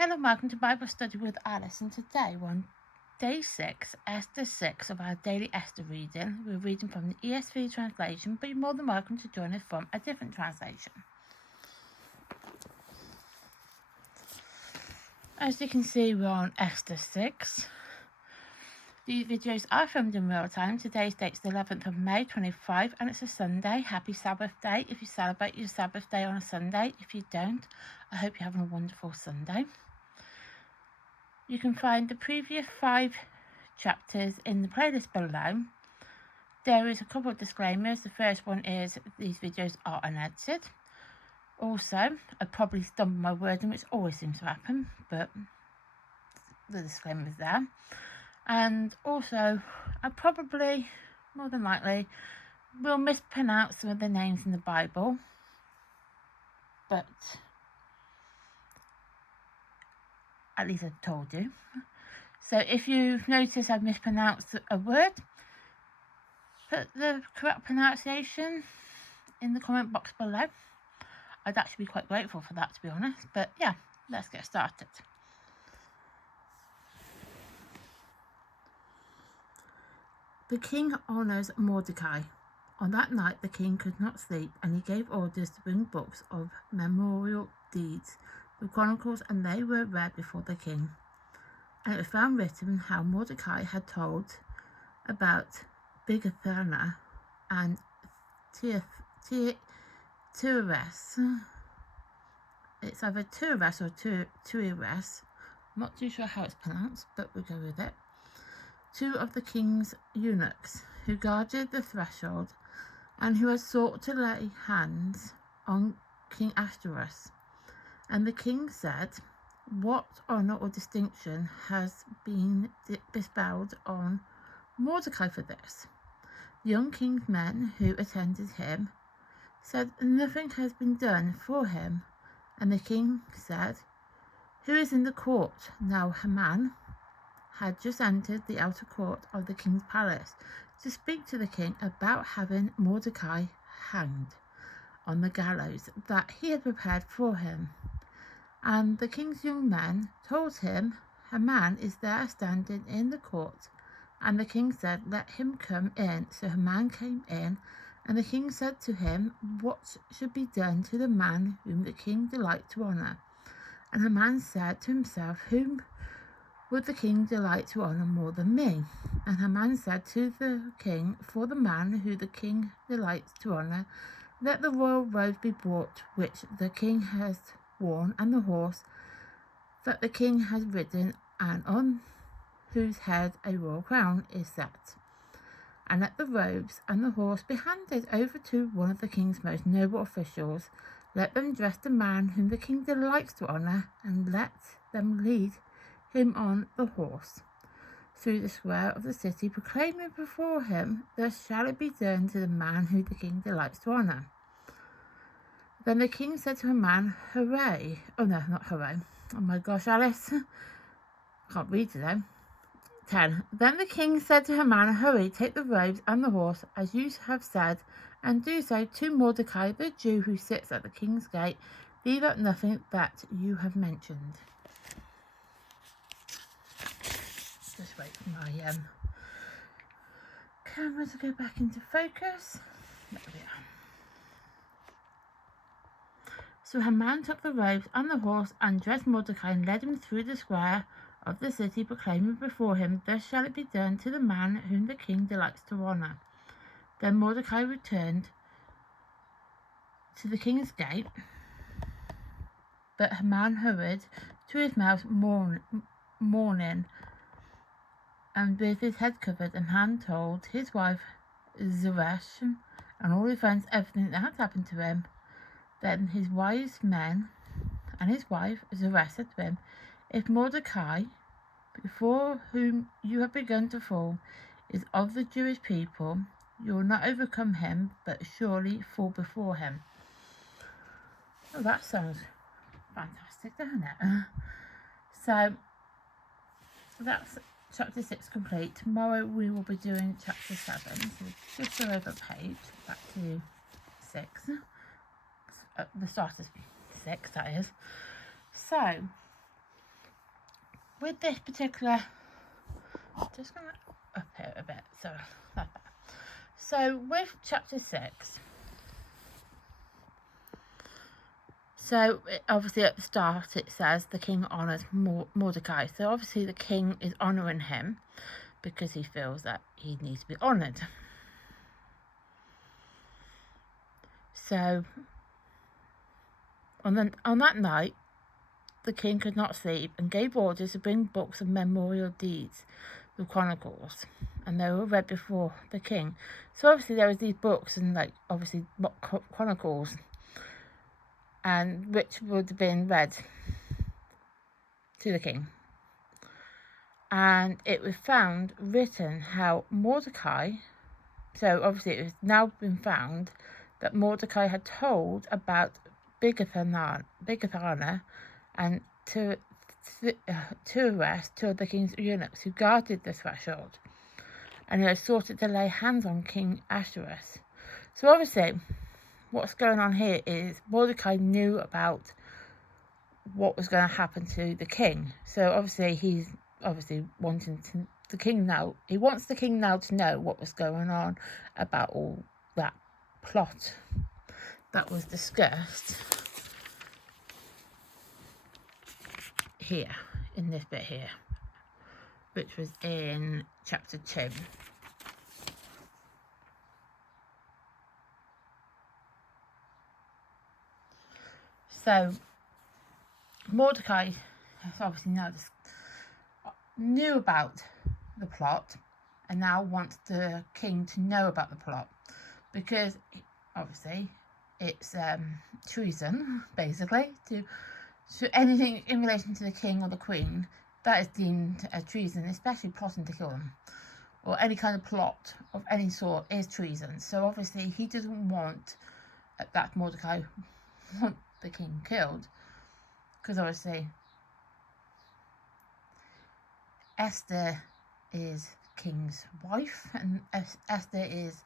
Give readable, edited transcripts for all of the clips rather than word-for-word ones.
Hello and welcome to Bible Study with Alice, and today we're on day 6, Esther 6 of our daily Esther reading. We're reading from the ESV translation, but you're more than welcome to join us from a different translation. As you can see, we're on Esther 6. These videos are filmed in real time. Today's date's the 11th of May 25 and it's a Sunday. Happy Sabbath day if you celebrate your Sabbath day on a Sunday. If you don't, I hope you're having a wonderful Sunday. You can find the previous 5 chapters in the playlist below. There is a couple of disclaimers. The first one is these videos are unedited. Also, I probably stumbled my wording, which always seems to happen, but the disclaimer is there. And also, I probably, more than likely, will mispronounce some of the names in the Bible, but at least I've told you. So if you've noticed I've mispronounced a word, put the correct pronunciation in the comment box below. I'd actually be quite grateful for that, to be honest. But yeah, let's get started. The king honours Mordecai. On that night the king could not sleep, and he gave orders to bring books of memorial deeds, the chronicles, and they were read before the king. And it was found written how Mordecai had told about Bigthana and Teres. It's either Teres or Teres. I'm not too sure how it's pronounced, but we'll go with it. 2 of the king's eunuchs who guarded the threshold and who had sought to lay hands on King Ahasuerus. And the king said, "What honour or distinction has been bestowed on Mordecai for this?" The young king's men who attended him said, "Nothing has been done for him." And the king said, "Who is in the court?" Now Haman had just entered the outer court of the king's palace to speak to the king about having Mordecai hanged on the gallows that he had prepared for him. And the king's young men told him, "Haman is there standing in the court." And the king said, "Let him come in." So Haman came in, and the king said to him, "What should be done to the man whom the king delights to honour?" And Haman said to himself, "Whom would the king delight to honour more than me?" And Haman said to the king, "For the man who the king delights to honour, let the royal robe be brought which the king has worn, and the horse that the king has ridden, and on whose head a royal crown is set. And let the robes and the horse be handed over to one of the king's most noble officials. Let them dress the man whom the king delights to honour, and let them lead him on the horse through the square of the city, proclaiming before him, 'Thus shall it be done to the man who the king delights to honour.'" Then the king said to Haman, "Hooray!" Oh no, not hooray. Oh my gosh, Alice. I can't read today. 10. Then the king said to Haman, "Hurry, take the robes and the horse, as you have said, and do so to Mordecai, the Jew who sits at the king's gate. Leave out nothing that you have mentioned." Just wait for my camera to go back into focus. There we are. So Haman took the robes and the horse and dressed Mordecai and led him through the square of the city, proclaiming before him, "Thus shall it be done to the man whom the king delights to honour." Then Mordecai returned to the king's gate, but Haman hurried to his house mourning, and with his head covered, and Haman told his wife Zeresh and all his friends everything that had happened to him. Then his wise men and his wife Zeresh said to him, "If Mordecai, before whom you have begun to fall, is of the Jewish people, you will not overcome him, but surely fall before him." Oh, that sounds fantastic, doesn't it? So that's chapter 6 complete. Tomorrow we will be doing chapter 7. So just go over a page, back to 6. The start of 6, that is. So with this particular, just going to up here a bit, so like that. So with chapter 6, so obviously at the start it says the king honours Mordecai. So obviously the king is honouring him because he feels that he needs to be honoured. So on that night, the king could not sleep and gave orders to bring books of memorial deeds, the chronicles, and they were read before the king. So obviously there was these books and like obviously chronicles, and which would have been read to the king. And it was found written how Mordecai, so obviously it was now been found that Mordecai had told about Bigthana and to arrest two of the king's eunuchs who guarded the threshold, and he had sought to lay hands on King Ahasuerus. So obviously what's going on here is Mordecai knew about what was going to happen to the king. So obviously he's wanting the king now. He wants the king now to know what was going on about all that plot that was discussed here, in this bit here, which was in chapter 2. So Mordecai obviously now knew about the plot and now wants the king to know about the plot, because obviously it's treason, basically, to anything in relation to the king or the queen that is deemed as treason, especially plotting to kill them, or any kind of plot of any sort is treason. So obviously he doesn't want that Mordecai want the king killed, because obviously Esther is king's wife, and Esther is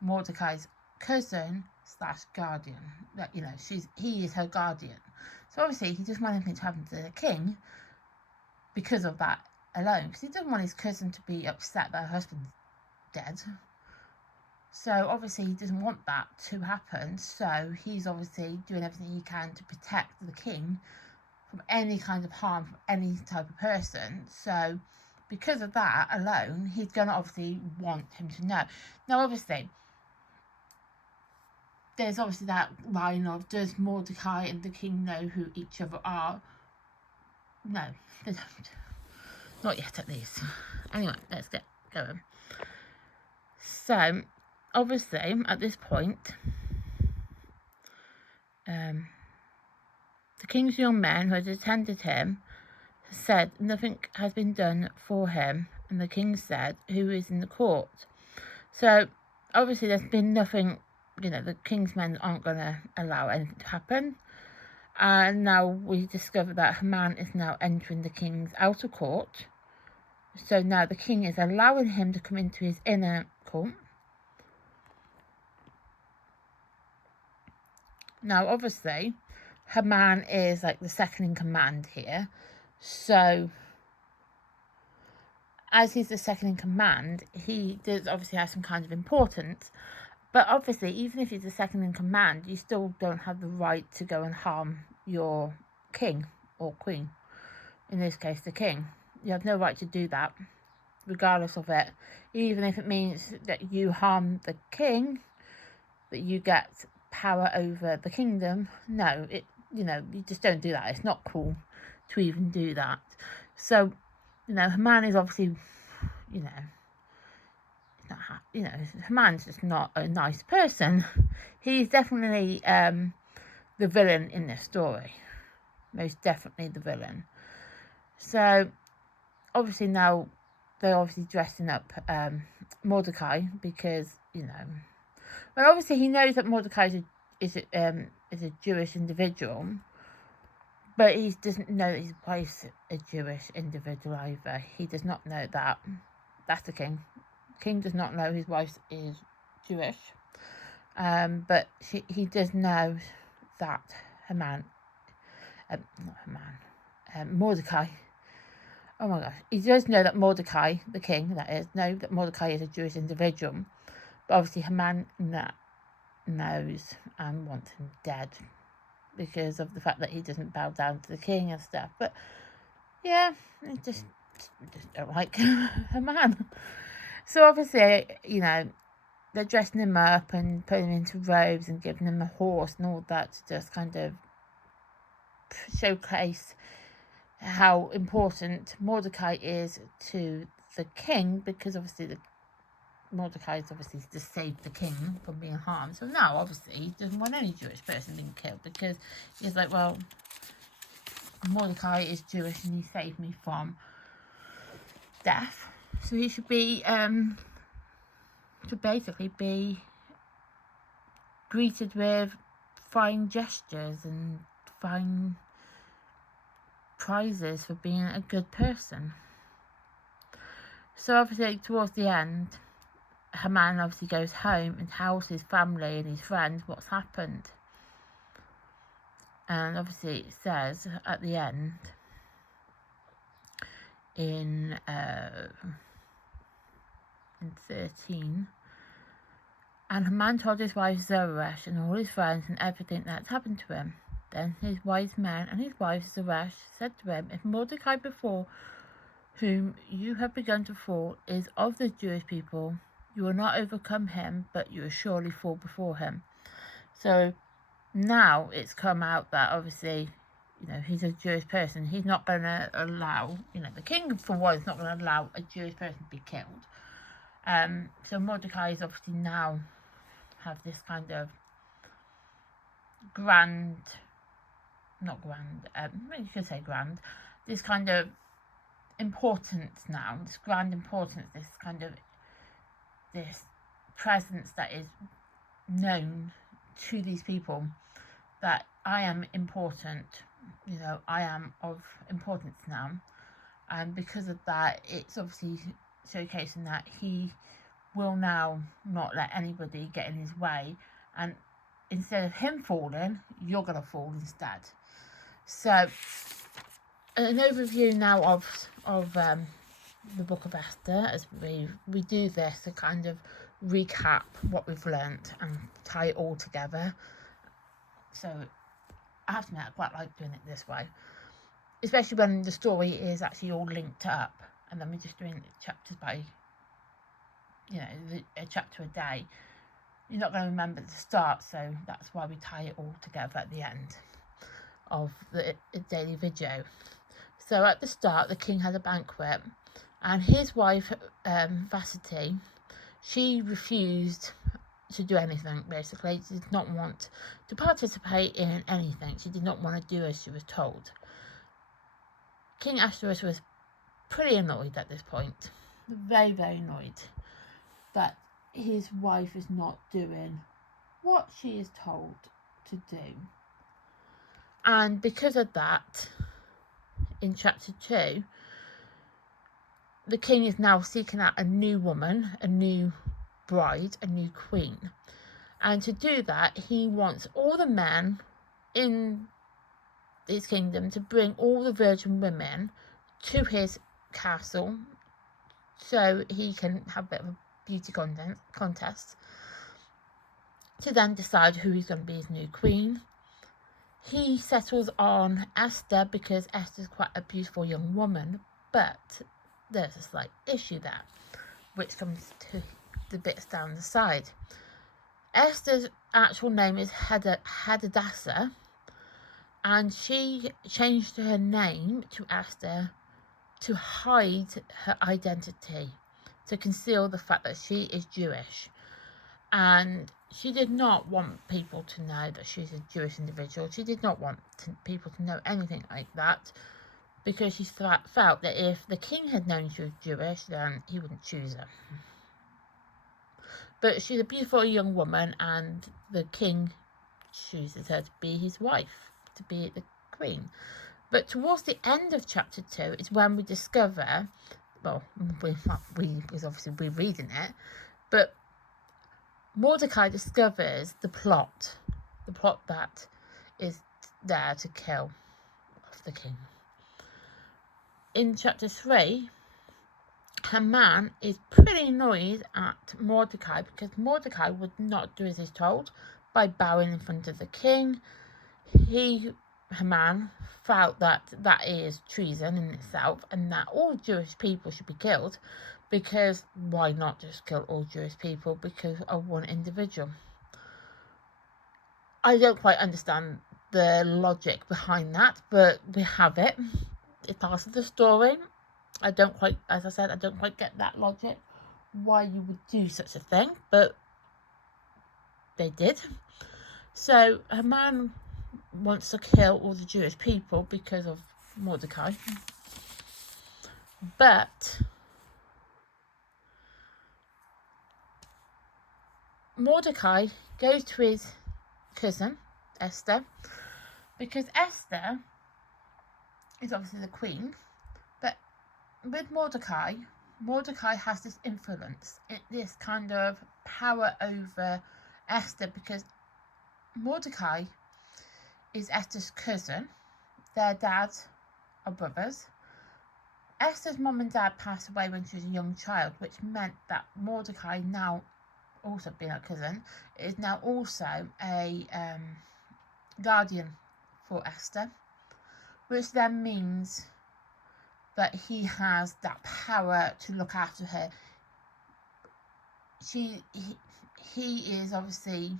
Mordecai's cousin / guardian. That, you know, he is her guardian. So obviously he doesn't want anything to happen to the king because of that alone, because he doesn't want his cousin to be upset that her husband's dead. So obviously he doesn't want that to happen. So he's obviously doing everything he can to protect the king from any kind of harm from any type of person. So because of that alone, he's going to obviously want him to know. Now obviously there's obviously that line of, does Mordecai and the king know who each other are? No, they don't. Not yet, at least. Anyway, let's get going. So obviously at this point, the king's young men who had attended him said nothing has been done for him, and the king said, who is in the court? So obviously there's been nothing, you know, the king's men aren't going to allow anything to happen. And now we discover that Haman is now entering the king's outer court. So now the king is allowing him to come into his inner court. Now obviously Haman is like the second in command here. So as he's the second in command, he does obviously have some kind of importance. But obviously, even if he's the second in command, you still don't have the right to go and harm your king or queen. In this case, the king. You have no right to do that, regardless of it. Even if it means that you harm the king, that you get power over the kingdom. No, you just don't do that. It's not cool to even do that. So, Haman is obviously, Haman's just not a nice person. He's definitely the villain in this story. Most definitely the villain. So, obviously now they're obviously dressing up Mordecai because, well, obviously he knows that Mordecai is a Jewish individual, but he doesn't know that his wife's a Jewish individual either. He does not know that. That's the king. The king does not know his wife is Jewish, but he does know that Mordecai oh my gosh, he does know that Mordecai, the king, that is, know that Mordecai is a Jewish individual. But obviously Haman knows and wants him dead because of the fact that he doesn't bow down to the king and stuff. But yeah, I just don't like Haman. So obviously, they're dressing him up and putting him into robes and giving him a horse and all that to just kind of showcase how important Mordecai is to the king, because obviously Mordecai is obviously to save the king from being harmed. So now obviously he doesn't want any Jewish person being killed, because he's like, well, Mordecai is Jewish and he saved me from death, so he should be basically be greeted with fine gestures and fine prizes for being a good person. So obviously towards the end, Haman obviously goes home and tells his family and his friends what's happened. And obviously it says at the end in 13, and Haman told his wife Zeresh and all his friends and everything that's happened to him. Then his wise men and his wife Zeresh said to him, if Mordecai before whom you have begun to fall is of the Jewish people, you will not overcome him, but you will surely fall before him. So now it's come out that obviously, he's a Jewish person. He's not going to allow, the king for one is not going to allow a Jewish person to be killed. So Mordecai is obviously now have this kind of this kind of importance now, this grand importance, this presence that is known to these people, that I am important, I am of importance now. And because of that, it's obviously showcasing that he will now not let anybody get in his way, and instead of him falling, you're going to fall instead. So an overview now of the book of Esther, as we do this to kind of recap what we've learnt and tie it all together. So I have to admit, I quite like doing it this way, especially when the story is actually all linked up, and then we're just doing chapters by, a chapter a day. You're not going to remember the start, so that's why we tie it all together at the end of the daily video. So at the start, the king had a banquet, and his wife, Vashti, she refused to do anything, basically. She did not want to participate in anything. She did not want to do as she was told. King Ahasuerus was pretty annoyed at this point. Very, very annoyed that his wife is not doing what she is told to do. And because of that, in chapter 2, the king is now seeking out a new woman, a new bride, a new queen. And to do that, he wants all the men in his kingdom to bring all the virgin women to his castle, so he can have a bit of a beauty contest to then decide who is going to be his new queen. He settles on Esther because Esther's quite a beautiful young woman, but there's a slight issue there, which comes to the bits down the side. Esther's actual name is Hadassah, and she changed her name to Esther to hide her identity, to conceal the fact that she is Jewish. And she did not want people to know that she's a Jewish individual. She did not want people to know anything like that, because she felt that if the king had known she was Jewish, then he wouldn't choose her. But she's a beautiful young woman, and the king chooses her to be his wife, to be the queen. But towards the end of chapter 2 is when we discover, well, because obviously we're reading it, but Mordecai discovers the plot that is there to kill off the king. in chapter 3, Haman is pretty annoyed at Mordecai because Mordecai would not do as he's told by bowing in front of the king. Haman, felt that that is treason in itself and that all Jewish people should be killed, because why not just kill all Jewish people because of one individual? I don't quite understand the logic behind that, but we have it. It's part of the story. As I said, I don't quite get that logic, why you would do such a thing, but they did. So Haman wants to kill all the Jewish people because of Mordecai. But Mordecai goes to his cousin, Esther, because Esther is obviously the queen, but with Mordecai has this influence, this kind of power over Esther, because Mordecai is Esther's cousin. Their dads are brothers. Esther's mum and dad passed away when she was a young child, which meant that Mordecai, now also being her cousin, is now also a guardian for Esther, which then means that he has that power to look after her. He is obviously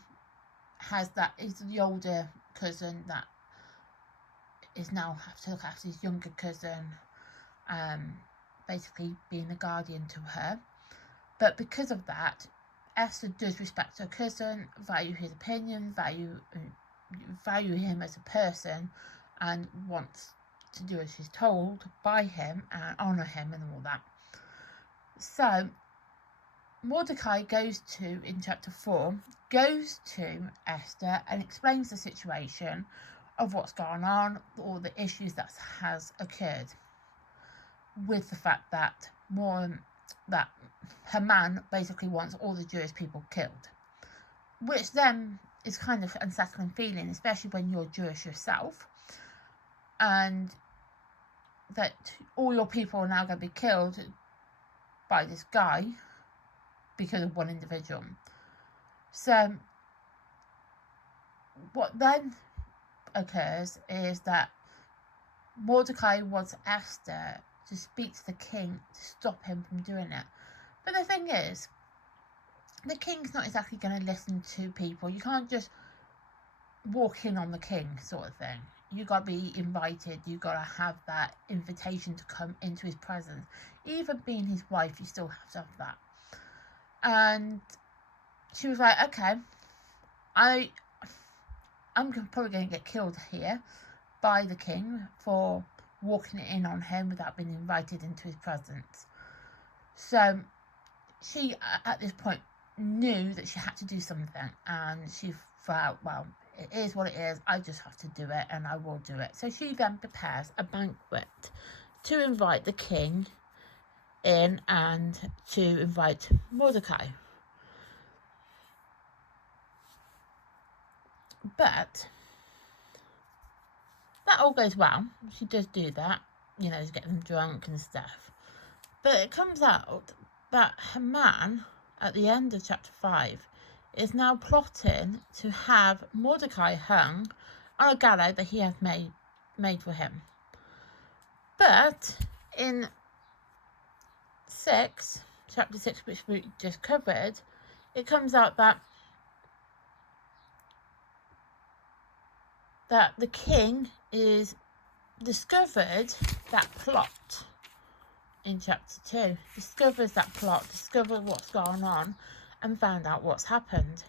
is the older cousin that is now have to look after his younger cousin, basically being a guardian to her. But because of that, Esther does respect her cousin, value his opinion, value him as a person, and wants to do as she's told by him and honour him and all that. So Mordecai in chapter 4, goes to Esther and explains the situation of what's going on, all the issues that has occurred, with the fact that Haman basically wants all the Jewish people killed, which then is kind of unsettling feeling, especially when you're Jewish yourself, and that all your people are now going to be killed by this guy because of one individual. So what then occurs is that Mordecai wants Esther to speak to the king to stop him from doing it. But the thing is, the king's not exactly going to listen to people. You can't just walk in on the king sort of thing. You got to be invited. You got to have that invitation to come into his presence. Even being his wife, you still have to have that. And she was like, okay, I'm probably going to get killed here by the king for walking in on him without being invited into his presence. So she, at this point, knew that she had to do something, and she felt, well, it is what it is, I just have to do it, and I will do it. So she then prepares a banquet to invite the king in and to invite Mordecai. But that all goes well. She does do that, to get them drunk and stuff. But it comes out that Haman, at the end of chapter 5, is now plotting to have Mordecai hung on a gallows that he has made for him. But in chapter 6, which we just covered, it comes out that the king is discovered that plot in chapter 2, discovers what's going on, and found out what's happened.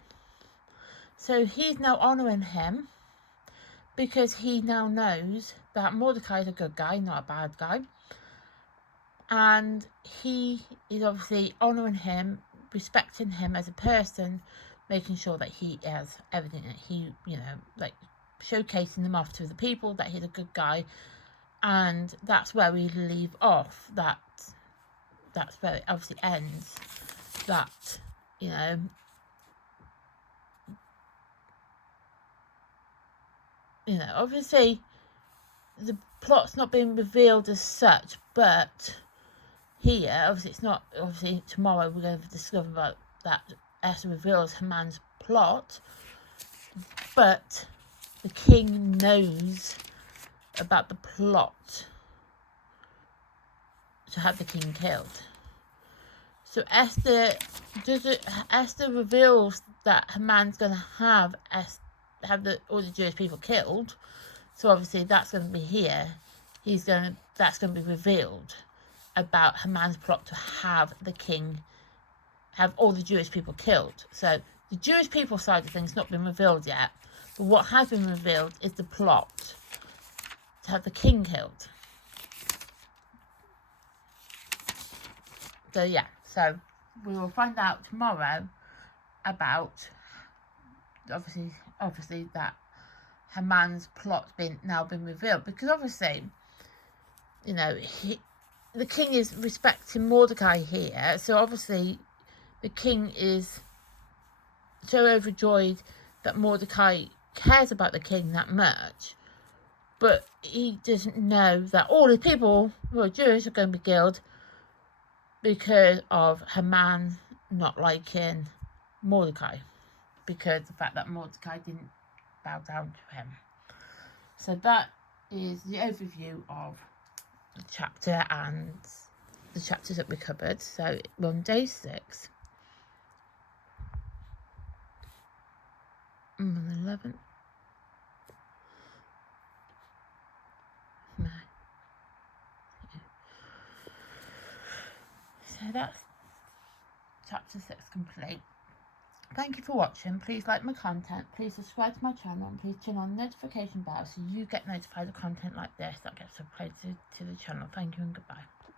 So he's now honouring him, because he now knows that Mordecai is a good guy, not a bad guy. And he is obviously honouring him, respecting him as a person, making sure that he has everything that he, showcasing him off to the people that he's a good guy. And that's where we leave off. That's where it obviously ends. That, obviously the plot's not being revealed as such, but here, obviously it's not, obviously tomorrow we're going to discover about that Esther reveals Haman's plot, but the king knows about the plot to have the king killed. So Esther reveals that Haman's going to have all the Jewish people killed. So obviously that's going to be here. That's going to be revealed about Haman's plot to have the king have all the Jewish people killed. So the Jewish people side of things not been revealed yet, but what has been revealed is the plot to have the king killed. So yeah, so we will find out tomorrow about obviously that Haman's plot's now been revealed, because obviously, you know, the king is respecting Mordecai here, so obviously the king is so overjoyed that Mordecai cares about the king that much, but he doesn't know that all the people who are Jewish are going to be killed because of Haman not liking Mordecai, because of the fact that Mordecai didn't bow down to him. So that is the overview of the chapter and the chapters that we covered. So we're on day 6. I'm on 11. No. So that's chapter 6 complete. Thank you for watching. Please like my content, please subscribe to my channel, and please turn on the notification bell so you get notified of content like this that gets uploaded to the channel. Thank you and goodbye.